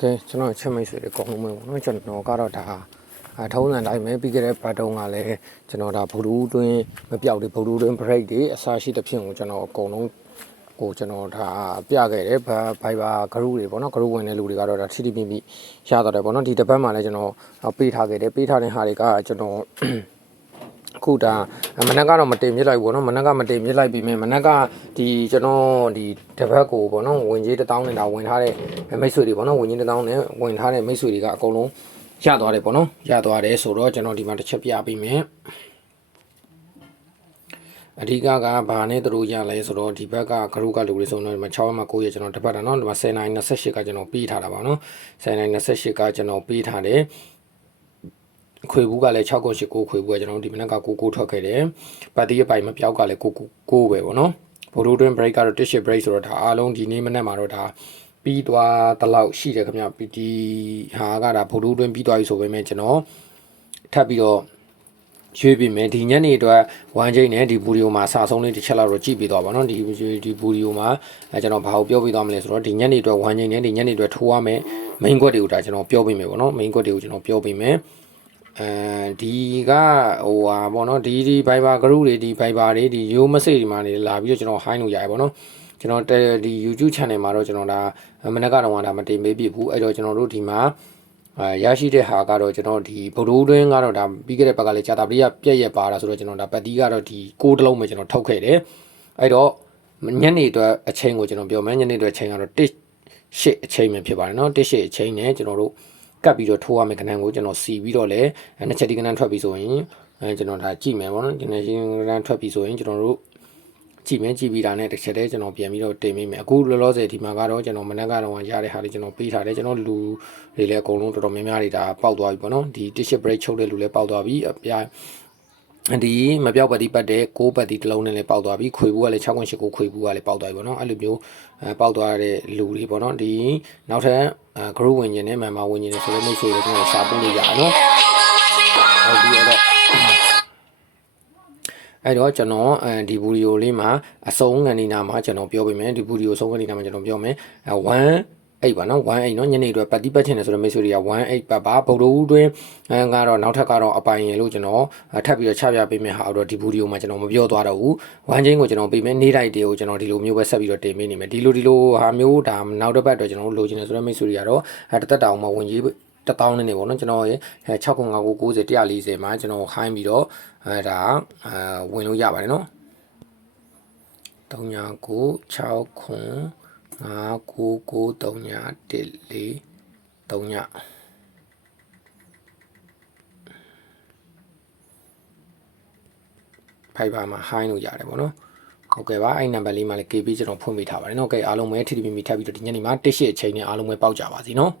ကဲကျွန်တော်ချက်မိတ်ဆွေတွေအကုန်လုံးပဲပေါ့နော်ကျွန်တော်ကတော့ဒါထုံးစံတိုင်းပဲပြီးခဲ့တဲ့ဘတ်တုံးကလည်းကျွန်တော်ဒါဗုဒ္ဓဦးတွင်းမပြောက်တွေဗုဒ္ဓဦးတွင်း break တွေအစားရှိတဲ့ဖြစ်ကိုကျွန်တော်အကုန်လုံးကိုကျွန်တော်ဒါပြခဲ့တယ်ဘိုင်ဘာ group တွေပေါ့နော် group ဝင်တဲ့လူတွေကတော့ဒါထိထိမိမိရတော့တယ်ပေါ့နော်ဒီတစ်ပတ်မှလည်းကျွန်တော်ပေးထားခဲ့တယ်ပေးထားတဲ့ဟာတွေကကျွန်တော်အခုဒါမနက်ကတော့မတင်မြစ်လိုက်ပေါ့နော်မနက်ကမတင်မြစ်လိုက်ပြီးမြမနက်ကဒီကျွန်တော်ဒီတပတ်ကိုပေါ့နော်ဝင်ကြီး1000နဲ့ဒါဝင်ထားတဲ့မိတ်ဆွေတွေပေါ့နော်ဝင်ကြီး1000နဲ့ဝင်ထားတဲ့မိတ်ဆွေတွေကအကုန်လုံးရသွားတယ်ပေါ့နော်ရသွားတယ်ဆိုတော့ကျွန်တော်ဒီမှာတစ်ချက်ပြပေးမယ်အဓိကကဘာနဲ့တို့ရလဲဆိုတော့ဒီဘက်ကဂရုကလူတွေဆိုတော့ဒီမှာ6မှာ9ရက်ကျွန်တော်တပတ်တာနော်ဒီမှာ10:28ကကျွန်တော်ပေးထားတာပါနော်10:28ကကျွန်တော်ပေးထားတယ်ခွေဘူးကလည်း6.89ခွေဘူးကကျွန်တော်ဒီမနက်က9ထွက်ခဲ့တယ်ပတ်တိရပိုင်မပြောက်ကလည်း9ပဲပေါ့နော်ဗိုလ်တို့တွင် break ကတော့တစ်ရှစ် break ဆိုတော့ဒါအားလုံးဒီနေ့မနေ့မှာတော့ဒါပြီးသွားတလောက်ရှိတယ်ခင်ဗျဒီဟာကဒါဗိုလ်တို့တွင်ပြီးသွားပြီဆိုပေမဲ့ကျွန်တော်ထပ်ပြီးတော့ရွေးပြီးမယ်ဒီညနေအတွက်ဝမ်းချိန်နဲ့ဒီဗီဒီယိုမှာအစားဆုံးလေးတစ်ချက်လောက်တော့ကြည့်ပြီးသွားပါတော့ဒီဗီဒီယိုမှာကျွန်တော်ဘာကိုပြောပြသွားမလဲဆိုတော့ဒီညနေအတွက်ဝမ်းချိန်နဲ့ဒီညနေအတွက်ထိုးရမယ် main quad တွေကိုဒါကျွန်တော်ပြောပြမယ်ပေါ့နော် main quad တွေကိုကျွန်တော်ပြောပြမယ်ဒီကဟိုဟာပေါ့နော်ဒီ Viber group တွေဒီ Viber တွေဒီ Yo message တွေမှာနေလာပြီးတော့ကျွန်တော် high လို့ရတယ်ပေါ့နော်ကျွန်တော်ဒီ YouTube channel မှာတော့ကျွန်တော်ဒါမနက်ကတော့ဒါမတင်ပေးပြဘူးအဲ့တော့ကျွန်တော်တို့ဒီမှာရရှိတဲ့ဟာကတော့ကျွန်တော်ဒီဗုဒ္ဓဦးတွင်းကတော့ဒါပြီးခဲ့တဲ့ဘက်ကလည်းကြာတာပရိယပြက်ရက်ပါတာဆိုတော့ကျွန်တော်ဒါပတ်တီးကတော့ဒီ6တလုံးပဲကျွန်တော်ထုတ်ခဲ့တယ်အဲ့တော့ညနေအတွက်အချိန်ကိုကျွန်တော်ပြောမယ်ညနေအတွက်အချိန်ကတော့1:08အချိန်ပဲဖြစ်ပါတယ်နော်1:08အချိန်နဲ့ကျွန်တော်တို့ကပ်ပြီးတော့ထိုးရမယ့်ကဏ္ဍကိုကျွန်တော်စီပြီးတော့လည်းနှစ်ချက်ဒီကဏ္ဍထွက်ပြီးဆိုရင်ကျွန်တော်ဒါကြည့်မယ်ပေါ့နော်ဒီနေ့ရှင်ကဏ္ဍထွက်ပြီးဆိုရင်ကျွန်တော်တို့ကြည့်မယ်ကြည့်ပြီးတာနဲ့တစ်ချက်တည်းကျွန်တော်ပြန်ပြီးတော့တင်မိမယ်အခုလောလောဆယ်ဒီမှာကတော့ကျွန်တော်မနက်ကတော့ရတဲ့ဟာလေးကျွန်တော်ပေးထားတယ်ကျွန်တော်လူတွေလည်းအကုန်လုံးတော်တော်များများတွေဒါပေါက်သွားပြီပေါ့နော်ဒီ t-shirt break ချုပ်တဲ့လူလည်းပေါက်သွားပြီအပြားဒီမပြောက်ပတ်တိပတ်တဲ့6ပတ်တိတစ်လုံးနဲ့လည်းပေါက်သွားပြီခွေဘူးကလည်း6.89ခွေဘူးကလည်းပေါက်သွားပြီပေါ့နော်အဲ့လိုမျိုးပေါက်သွားတဲ့လူတွေပေါ့နော်ဒီနောက်ထပ်group ဝင်ခြင်းနဲ့ member ဝင်ခြင်းနဲ့ဆိုတော့မိတ်ဆွေတွေကျွန်တော်စာပို့လို့ရတယ်နော်ဟုတ်ပြီအဲ့တော့ကျွန်တော်ဒီဗီဒီယိုလေးမှာအဆုံးကနေနာမှာကျွန်တော်ပြောပေးမယ်ဒီဗီဒီယိုအဆုံးကနေနာမှာကျွန်တော်ပြောမယ်1:8ပါနော်1:8နော်ညနေအတွက်ပတ်တိပတ်ချင်တယ်ဆိုတော့မိတ်ဆွေတွေက1:8ပတ်ပါဗုဒ္ဓဦးတွင်ကတော့နောက်ထပ်ကတော့အပိုင်ရလို့ကျွန်တော်ထပ်ပြီးတော့ချပြပေးမယ်ဟာတော့ဒီဗီဒီယိုမှာကျွန်တော်မပြောသွားတော့ဘူး1ချင်းကိုကျွန်တော်ပေးမယ်နေ့တိုင်းတွေကိုကျွန်တော်ဒီလိုမျိုးပဲဆက်ပြီးတော့တင်ပေးနေမယ်ဒီလိုဟာမျိုးဒါနောက်တစ်ပတ်တော့ကျွန်တော်လိုချင်တယ်ဆိုတော့မိတ်ဆွေတွေကတော့တစ်သက်တောင်မှဝင်ကြီး1000နဲ့ပေါ့နော်ကျွန်တော်ရဲ့6.990 140မှာကျွန်တော်ခိုင်းပြီးတော့ဒါဝင်လို့ရပါတယ်နော်3996599314ဖိုင်ဘာမှာ high လို့ရတယ်ပေါ့နော်ဟုတ်ကဲ့ပါအဲ့နံပါတ်လေးမှာလည်း KB ကျွန်တော်ဖွင့်ပေးထားပါတယ်နော်ကဲအားလုံးပဲ TTP ထပ်ပြီးတော့ဒီညနေမှာ1:08အချိန်နဲ့အားလုံးပဲပေါက်ကြပါစီနော်